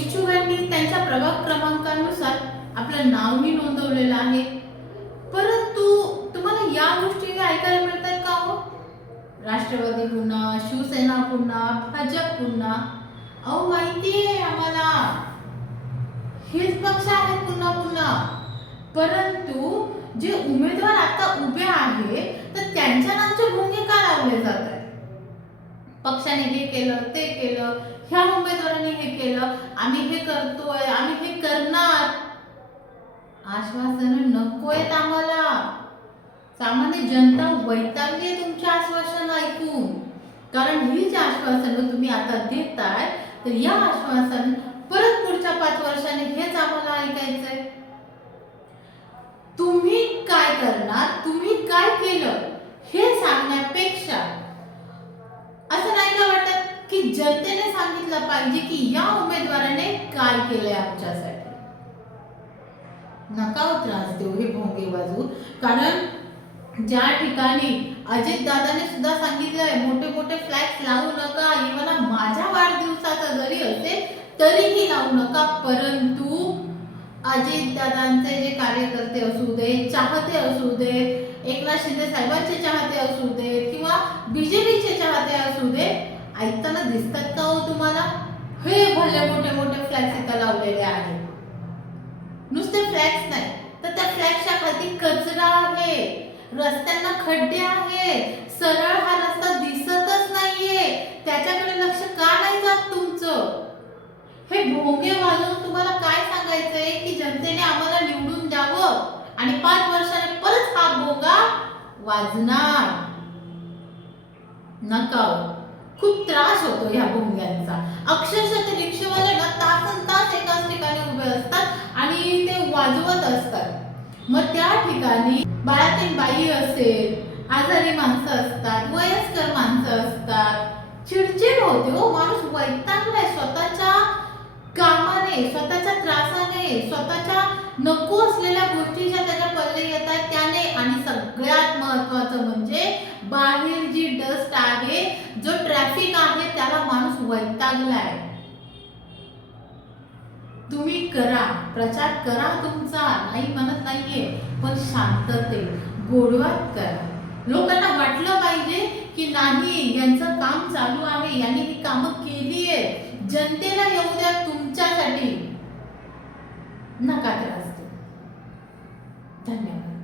इच्छुकांनी त्यांच्या प्रभाग क्रमांकानुसार आपलं नावही नोंदवलेलं आहे. परंतु तुम्हाला या गोष्टी ऐकायला मिळतात का हो? राष्ट्रवादी पुन्हा शिवसेना पुन्हा भाजप पुन्हा? अहो माहिती आहे आम्हाला. हेच पक्ष आहेत पुन्हा पुन्हा. परंतु जे उमेदवार आता उभे आहे तर त्यांच्या नामचे भूमिका लावले जात आहेत. पक्षाने हे केलं ते केलं ह्या उमेदवारांनी हे केलं आम्ही हे करतोय आम्ही हे करणार. आश्वासन नकोयत आम्हाला. सामान्य जनता वैतागली तुमच्या आश्वासन ऐकून. कारण ही जी आश्वासनं तुम्ही आता देताय तर या आश्वासन परत पुढच्या पाच वर्षाने हेच आम्हाला ऐकायचंय. तुम्ही काय करणार? तुम्ही काय केलं? हे सांगण्यापेक्षा असं नाही का वाटत की जनतेने सांगितलं पाहिजे की या उमेदवाराने काय केलंय आमच्यासाठी? नका हो त्रास देऊ हे भोंगे बाजू. कारण ज्या ठिकाणी अजित दादाने सुद्धा सांगितलंय मोठे मोठे फ्लॅक्स लावू नका इव्हन माझ्या वाढदिवसाचा जरी असेल तरीही लावू नका. परंतु अजित दादांचे जे कार्यकर्ते असू दे चाहते असू दे एकनाथ शिंदे साहेबांचे चाहते असू दे किंवा बीजेपीचे चाहते असू दे ऐकताना दिसतात का हो तुम्हाला? हे भले मोठे मोठे फ्लॅक्स इथं लावलेले आहेत. नुसते फ्लॅक्स नाही तर त्या फ्लॅक्सच्या खाली कचरा आहे. रस्त्यांना खड्डे आहेत. सरळ हा रस्ता दिसतच नाहीये. त्याच्याकडे लक्ष का नाही जात तुमचं? हे भोंगे वाजवून तुम्हाला काय सांगायचंय की जनतेने आम्हाला निवडून द्यावं? आणि पाच वर्षाने परत हा भोगा वाजणार. नका हो. खूप त्रास होतो ह्या भोंग्यांचा. अक्षरशः ते रिक्षेवाले ना तासन तास एकाच ठिकाणी उभे असतात आणि ते वाजवत असतात. मग त्या ठिकाणी बाळातील बाई असेल आजारी माणसं असतात वयस्कर माणसं असतात चिडचिड होते हो माणूस वैतागलाय स्वतःच्या कामाने स्वतःच्या त्रासाने स्वतःच्या नको असलेल्या गोष्टी ज्या त्याच्या पल्ले येत आहेत त्याने. आणि सगळ्यात महत्वाचं म्हणजे बाहेर जी डस्ट आहे जो ट्रॅफिक आहे त्याला माणूस वैतागलाय. तुम्ही करा प्रचार करा तुमचा नाही म्हणत नाहीये पण शांतते गोडवात करा. लोकांना वाटलं पाहिजे की नाही यांचं काम चालू आहे यांनी ही कामं केली आहे जनतेला येऊ द्या तुमच्यासाठी. नका त्रास देऊ. धन्यवाद.